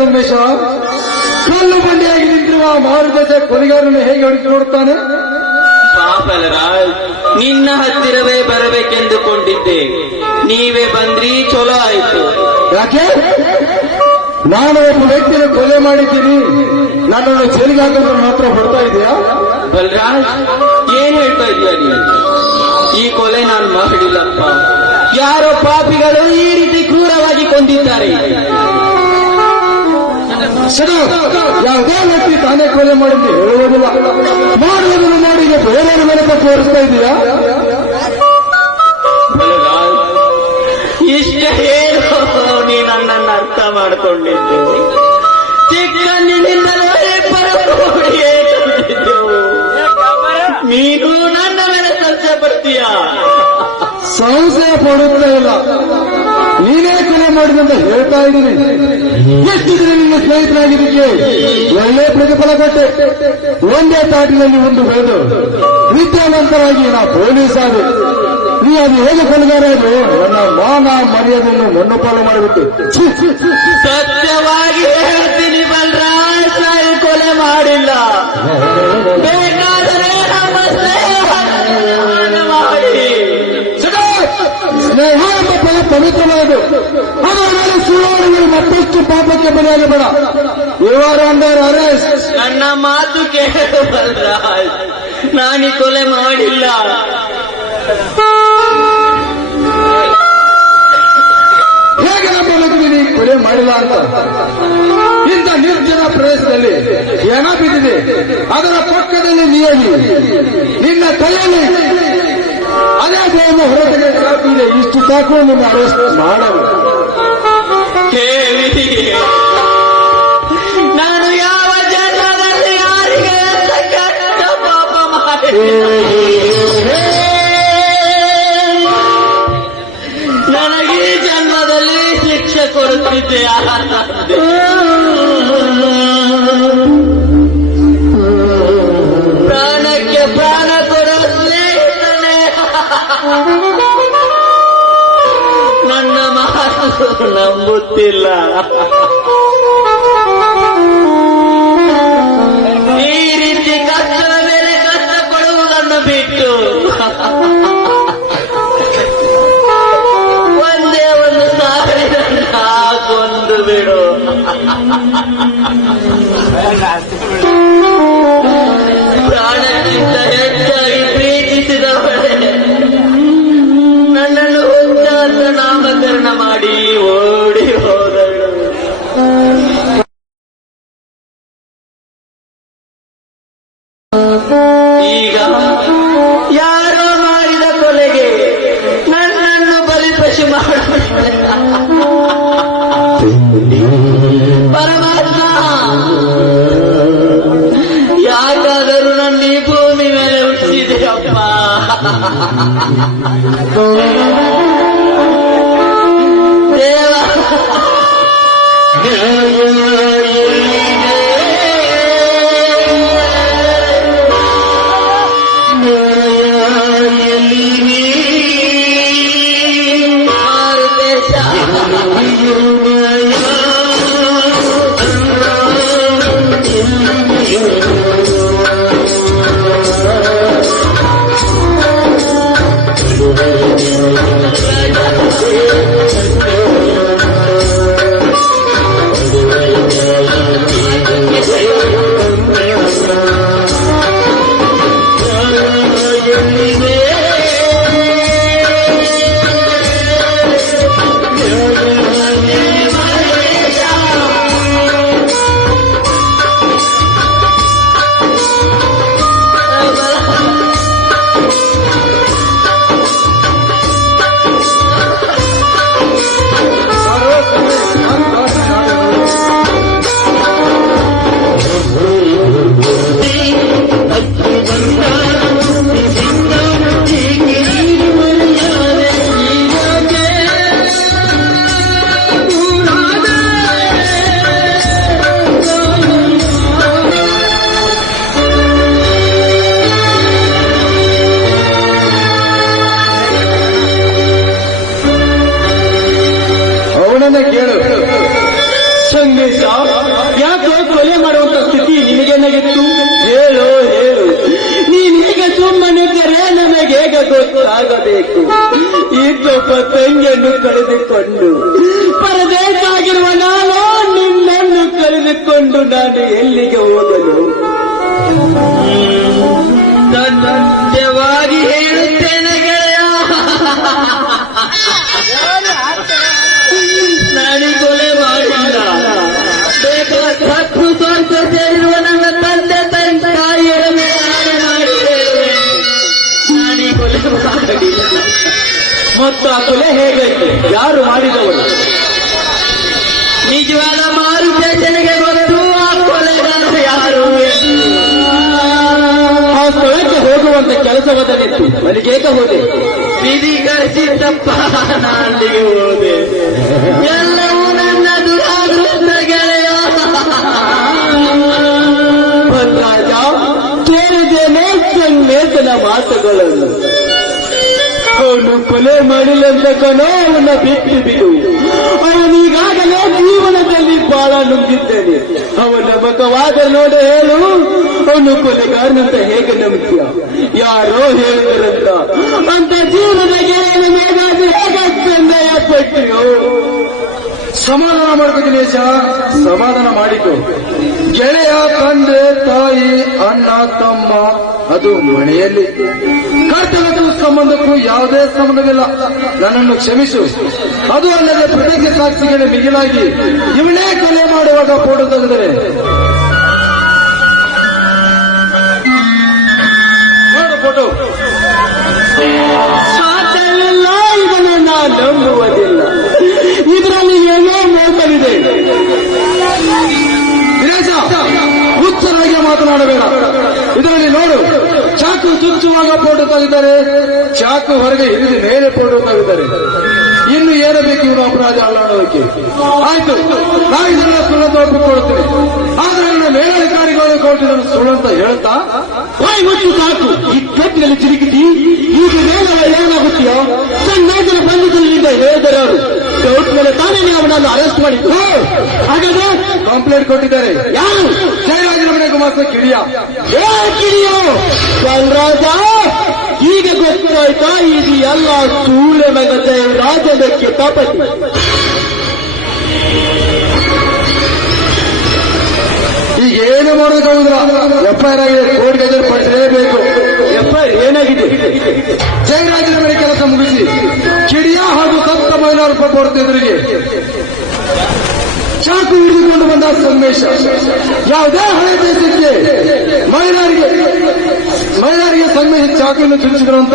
ಸಂದೇಶ. ಕಲ್ಲು ಬಂಡೆಯಾಗಿ ನಿಂತಿರುವ ಮಾರುಕಟ್ಟೆ ಕೊಲೆಗಾರನ್ನು ಹೇಗೆ ಹುಡುಕಿ ನೋಡುತ್ತಾನೆ? ಪಾಪಲರಾಜ್, ನಿನ್ನ ಹತ್ತಿರವೇ ಬರಬೇಕೆಂದುಕೊಂಡಿದ್ದೆ. ನೀವೇ ಬಂದ್ರಿ, ಚಲೋ ಆಯ್ತು. ಯಾಕೆ? ನಾನು ಒಬ್ಬ ವ್ಯಕ್ತಿನ ಕೊಲೆ ಮಾಡಿದ್ದೀನಿ, ನನ್ನನ್ನು ಜೈಲಿಗೆ ಹಾಕಿದ್ರೆ ಮಾತ್ರ ಬರ್ತಾ ಇದೆಯಾ? ಬಲರಾಜ್, ಏನ್ ಹೇಳ್ತಾ ಇದೀಯ ನೀನು? ಈ ಕೊಲೆ ನಾನು ಮಾಡಿಲ್ಲಪ್ಪ. ಯಾರೋ ಪಾಪಿಗಳು ಈ ರೀತಿ ಕ್ರೂರವಾಗಿ ಕೊಂದಿದ್ದಾರೆ. ಯಾವುದೇ ವ್ಯಕ್ತಿ ತಾನೇ ಕೊಲೆ ಮಾಡಿದ್ದು ಹೇಳುವುದಿಲ್ಲ. ಮಾಡುವುದನ್ನು ಮಾಡಿ ಬೇರೆಯವ್ರ ಮೇಲೆ ತೋರಿಸ್ತಾ ಇದೆಯಾ? ಇಷ್ಟ ಹೇಳು, ನೀ ನನ್ನನ್ನು ಅರ್ಥ ಮಾಡಿಕೊಂಡಿದ್ದು. ಚಿಕ್ಕಂದಿನಿಂದಲೂ ನೀನು ನನ್ನ ಮೇಲೆ ಸಂಶಯ ಪಡ್ತೀಯ. ಸಂಶಯ ಪಡುತ್ತಾ ಇಲ್ಲ, ನೀನೇ ಕೊಲೆ ಮಾಡಿದಂತ ಹೇಳ್ತಾ ಇದ್ದೀನಿ. ಎಷ್ಟು ದಿನ ನಿನ್ನ ಸ್ನೇಹಿತರಾಗಿದ್ದಕ್ಕೆ ಒಳ್ಳೆ ಪ್ರತಿಫಲ ಕೊಟ್ಟೆ. ಒಂದೇ ತಾಟಿನಲ್ಲಿ ಒಂದು ಬೆಳೆದು ವಿದ್ಯಾವಂತರಾಗಿ ನಾ ಪೊಲೀಸ್ ಆದೆ. ನೀ ಅದು ಹೇಗೆ ಕೊಲೆಗಾರ ಅದು? ನನ್ನ ಮಾನ ಮರ್ಯಾದೆಯನ್ನು ಮಣ್ಣುಪಾಲು ಮಾಡಿಬಿಟ್ಟು. ಸತ್ಯವಾಗಿ ಹೇಳ್ತೀನಿ ಬಲರಾಜ್, ನಾನು ಕೊಲೆ ಮಾಡಿಲ್ಲ. ಬೇಕಾದರೆ ನಮ್ಮ ಸ್ನೇಹ ಮಾಡಿ. ಸ್ನೇಹ ಎಂಬ ಫಲ ಪವಿತ್ರವಾದು. ಅದರ ಮೇಲೆ ಸುಳ್ಳು ಮತ್ತಷ್ಟು ಪಾಪಕ್ಕೆ ಬಲಿಯಾಗಬೇಡ. ಇವರು ಅಂಡರ್ ಅರೆಸ್ಟ್. ನನ್ನ ಮಾತು ಕೇಳು ಬಲರಾಜ್, ನಾನು ಕೊಲೆ ಮಾಡಿಲ್ಲ. ಹೇಗೆ ನಂಬಬೇಕು ನೀ ಕೊಲೆ ಮಾಡಿಲ್ಲ ಅಂತ? ಇಂಥ ನಿರ್ಜನ ಪ್ರದೇಶದಲ್ಲಿ ಹೆಣ ಬಿದ್ದಿದೆ, ಅದರ ಪಕ್ಕದಲ್ಲಿ ನೀಯಲ್ಲಿ ನಿನ್ನ ಕೈಯಲ್ಲಿ ಅದೇ ದೇವ ಹೊರತೆಗೆ ಕಾಪಿದೆ. ಇಷ್ಟು ಸಾಕು ನಿನ್ನ ಅರೆಸ್ಟ್ ಮಾಡಲು. ಹೇಳಿ, ನಾನು ಯಾವ ಜನ್ಮದಲ್ಲಿ ಯಾರಿಗೆ ಕೆಟ್ಟ ಪಾಪ ಮಾಡಿ ನನಗೆ ಈ ಜನ್ಮದಲ್ಲಿ ಶಿಕ್ಷೆ ಕೊಡುತ್ತಿದ್ದೆ. ಪ್ರಾಣಕ್ಕೆ ಪ್ರಾಣ ಕೊಡೋ ಸ್ನೇಹಿತನೇ ನನ್ನ ಮಾತು ನಂಬುತ್ತಿಲ್ಲ. ಈ ರೀತಿ ಕಷ್ಟದ ಮೇಲೆ ಕಷ್ಟಪಡುವುದನ್ನು ಬಿಟ್ಟು ಒಂದೇ ಒಂದು ಸಾರಿ ಕೊಂದು ಬಿಡು. ಪ್ರಾಣಕ್ಕಿಂತ ಹೆಚ್ಚಾಗಿ ಪ್ರೀತಿಸಿದವಳೆ ನನ್ನನ್ನು ಉದ್ದಾಸ ನಾಮಕರಣ ಮಾಡಿ ಓಡಿ ಹೋದಳು. ಈಗ ಯಾರೋ ಮಾಡಿದ ಕೊಲೆಗೆ ನನ್ನನ್ನು ಬಲಿಪಶು ಮಾಡಬೇಡ ಪರಮಾತ್ಮ. ಯಾಕಾದರೂ ನನ್ನ ಈ ಭೂಮಿ ಮೇಲೆ ಹುಟ್ಟಿದೆಯಪ್ಪ. ದೇವ ಒಬ್ಬ ತಂಗಿಯನ್ನು ಕಳೆದುಕೊಂಡು ಪರದೇಶಾಗಿರುವ ನಾನು ನಿನ್ನನ್ನು ಕಳೆದುಕೊಂಡು ನಾನು ಎಲ್ಲಿಗೆ ಹೋಗಲು? ಸತ್ಯವಾಗಿ ಹೇಳುತ್ತೇನೆ ಗೆಳೆಯ, ನಾನು ಕೊಲೆ ಮಾಡಿಲ್ಲ. ಬೇಕಾದ ಹಕ್ಕು ಸ್ವಂತ ಸೇರಿರುವ ನನ್ನ ತಂದೆ ತಾಯಿಯರ ಮೇಲೆ ಮಾಡಿ ಹೇಳುವೆ, ನಾನು ಕೊಲೆ ಮಾಡಿಲ್ಲ. ಮತ್ತು ಆ ಕೊಲೆ ಹೇಗಾಯ್ತು? ಯಾರು ಮಾಡಿದವರು? ನಿಜವಾದ ಮಾರುಕಟ್ಟೆಗೆ ಗೊತ್ತು ಆ ಕೊಲೆಗಾರ ಯಾರು. ಆ ಸ್ಥಳಕ್ಕೆ ಹೋಗುವಂತ ಕೆಲಸವದನಿತ್ತು, ಅಲ್ಲಿಗೇಕ ಹೋದೆ? ವಿಧಿಕರಿಸಿದ್ದಪ್ಪ, ಅಲ್ಲಿಗೆ ಹೋದೆ. ಎಲ್ಲವೂ ನನ್ನ ದುರಾದೃಷ್ಟ ಗೆಳೆಯ. ಬಲರಾಜ, ಕೇಳಿದ್ದೇನೆ ಸಂವೇದನ ಮಾತುಗಳನ್ನು. ಅವನು ಕೊಲೆ ಮಾಡಿಲ್ಲಂತ ಕಣೋ, ಅವನ ಬಿಟ್ಟು ಬಿಡು. ಅವನೀಗಾಗಲೇ ಜೀವನದಲ್ಲಿ ಬಾಳ ನುಗ್ಗಿದ್ದೇನೆ. ಅವನ ಮುಖವಾದ ನೋಡ ಹೇಳು, ಅವನು ಕೊಲೆಗಾರನಂತ ಹೇಗೆ ನಂಬ್ತೀಯ? ಯಾರೋ ಹೇಳಿದ್ರಂತ ಅಂತ ಜೀವನ ಗೆಳೆಯನ ಮೇಲಾಗಿ ಹೇಗೆ ಚಂದಯ ಪಟ್ಟಿಯೋ? ಸಮಾಧಾನ ಮಾಡ್ಕೋ ದಿನೇಶ, ಸಮಾಧಾನ ಮಾಡಿಕೊ. ಗೆಳೆಯ, ತಂದೆ, ತಾಯಿ, ಅಣ್ಣ, ತಮ್ಮ, ಅದು ಮನೆಯಲ್ಲಿ. ಕರ್ತವ್ಯಕ್ಕೂ ಸಂಬಂಧಕ್ಕೂ ಯಾವುದೇ ಸಂಬಂಧವಿಲ್ಲ. ನನ್ನನ್ನು ಕ್ಷಮಿಸು. ಅದು ಅಲ್ಲದೆ ಪ್ರತ್ಯೇಕ ಸಾಕ್ಷಿಗಳ ಮಿಗಿಲಾಗಿ ಇವನೇ ಕೊಲೆ ಮಾಡುವಾಗ ಫೋಟೋ ತೆಗೆದರೆ ನೋಡು ಫೋಟೋ. ಸಾಧ್ಯವಿಲ್ಲ, ಇದನ್ನು ನಾನು ನಂಬುವುದಿಲ್ಲ. ಇದರಲ್ಲಿ ಏನೋ ಮೋಸವಿದೆ. ದಿನೇಶ, ಹುಚ್ಚರಾಗಿ ಮಾತನಾಡಬೇಡ. ಇದರಲ್ಲಿ ನೋಡು, ಚಾಕು ಚುಚ್ಚುವಾಗ ಫೋಟೋ ತೆಗೆದರೆ, ಚಾಕು ಹೊರಗೆ ಹಿಡಿದು ಮೇಲೆ ಫೋಟೋ ತೆಗೆದರೆ. ಇನ್ನು ಏನು ಬೇಕು ಇವನು ಅಪರಾಧ ಅಲ್ಲಾಡೋದಕ್ಕೆ? ಆಯ್ತು, ನಾನು ಇದನ್ನ ಸುಳ್ಳಂತ ಒಪ್ಪಿಕೊಳ್ಳುತ್ತೇನೆ. ಆದ್ರೆ ನನ್ನ ಮೇಲಧಿಕಾರಿಗಳು ಕೊಟ್ಟಿದ್ದನ್ನು ಸುಳ್ಳಂತ ಹೇಳ್ತಾ ಬಾಯಿ ಮುಚ್ಚು ಸಾಕು. ಈ ಕಟ್ಟಿನಲ್ಲಿ ಚಿರುಕಿಟಿ ಈಗ ಮೇಲೆ ಏನಾಗುತ್ತೀಯೋ? ಸಣ್ಣ ಬಂಧಿಸಲಿಂದ ಹೇಳಿದರವರು ಡೌಟ್ ಮೇಲೆ ತಾನೇ ಅವನನ್ನು ಅರೆಸ್ಟ್ ಮಾಡಿದ್ದು. ಹಾಗಾದ್ರೆ ಕಂಪ್ಲೇಂಟ್ ಕೊಟ್ಟಿದ್ದಾರೆ. ಯಾರು? ಜಯರಾಜನ ಮನೆಗೆ ಮಾತ್ರ ಕಿಡಿಯ. ಕಿಡಿಯೋ ಬಲರಾಜ, ಈಗ ಗೊತ್ತಾಯ್ತಾ? ಇದು ಎಲ್ಲ ಸೂಳೆ ಮಗ ಜಯರಾಜನಕ್ಕೆ ತಪತಿ. ಈಗ ಏನು ಮಾಡೋದಕ್ಕಾಗುದಿಲ್ಲ. ಎಫ್ಐಆರ್ ಆಗಿದೆ, ಕೋರ್ಟ್ಗೆ ಎದುರು ಪಡಿಸಲೇಬೇಕು. ಎಫ್ಐಆರ್ ಏನಾಗಿದೆ? ಜಯರಾಜನ ಮನೆ ಕೆಲಸ ಮುಗಿಸಿ ಕಿಡಿಯ ಹಾಗೂ ಸತ್ತ ಮಹಿಳಾರು ಕೊಡ್ತಾ ಎದುರಿಗೆ ಚಾಕು ಹಿಡಿದುಕೊಂಡು ಬಂದ ಸಂದೇಶ. ಯಾವುದೇ ಹಳೆ ದೇಶಕ್ಕೆ ಮಹಿಳೆಯರಿಗೆ ಸಂದೇಶ ಚಾಕುವನ್ನು ಚುಚ್ಚಿದ್ರಂತ.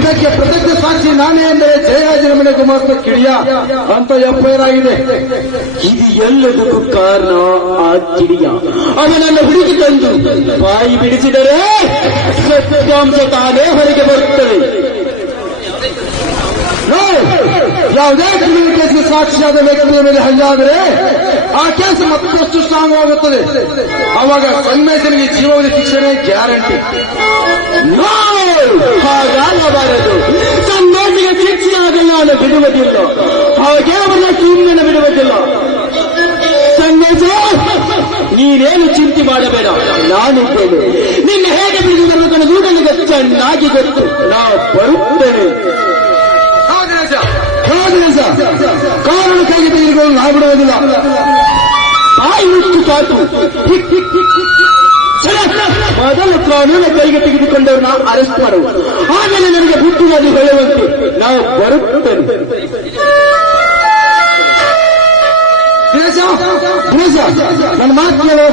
ಇದಕ್ಕೆ ಪ್ರತ್ಯಕ್ಷ ಸಾಕ್ಷಿ ನಾನೇ ಅಂದರೆ ಜಯರಾಜನ ಮನೆ ಗುಮಾಸ್ತ ಕಿಡಿಯ ಅಂತ ಎಫ್ಐಆರ್ ಆಗಿದೆ. ಇದು ಎಲ್ಲದಕ್ಕೂ ಕಾರಣ ಆ ಕಿಡಿಯ. ಅವನನ್ನು ಹುಡುಕಿ ತಂದು ಬಾಯಿ ಬಿಡಿಸಿದರೆ ಸತ್ಯಾಂಶ ತಾನೇ ಹೊರಗೆ ಬರುತ್ತದೆ. ಯಾವುದೇ ಕ್ರಿಮಿನಲ್ ಕೇಸ್ಗೆ ಸಾಕ್ಷಿಯಾದ ವ್ಯಕ್ತಿಯ ಮೇಲೆ ಹಲ್ಲಾದರೆ ಆ ಕೇಸ್ ಮತ್ತಷ್ಟು ಸ್ಟ್ರಾಂಗ್ ಆಗುತ್ತದೆ. ಆವಾಗ ಸಂಮೇಶನಿಗೆ ಜೀವಾವಧಿ ಶಿಕ್ಷಣೆ ಗ್ಯಾರಂಟಿ. ಹಾಗಾಗಬಾರದು. ಸಂಮೇಶನಿಗೆ ಶಿಕ್ಷೆ ಆಗಲ್ಲ, ನಾನು ಬಿಡುವುದಿಲ್ಲ. ಹಾಗೆ ಅವನ ಸುಮ್ಮನೆ ಬಿಡುವುದಿಲ್ಲ. ಸಂದೇಶ, ನೀನೇನು ಚಿಂತೆ ಮಾಡಬೇಡ, ನಾನಿದ್ದೇನೆ. ನಿನ್ನ ಹೇಗೆ ಬಿಡುವುದನ್ನು ನನಗೆ ಚೆನ್ನಾಗಿ ಗೊತ್ತು. ನಾ ಬರುತ್ತೇನೆ. ಕಾರಣಕ್ಕಾಗಿ ತೆಗೆದುಕೊಂಡು ನಾ ಬಿಡುವುದಿಲ್ಲ. ಬಾಯಿ ಮುಚ್ಚು ಸಾಕು. ಮೊದಲ ಕಾನೂನ ಕೈಗೆ ತೆಗೆದುಕೊಂಡವ್ರನ್ನ ಅರೆಸ್ಟ್ ಮಾಡು. ಆಮೇಲೆ ನನಗೆ ಬುದ್ಧಿವಾದಿ ಹೇಳುವಂತೆ ನಾವು ಬರುತ್ತೇನೆ. ನನ್ನ ಮಾತು ಕೇಳು.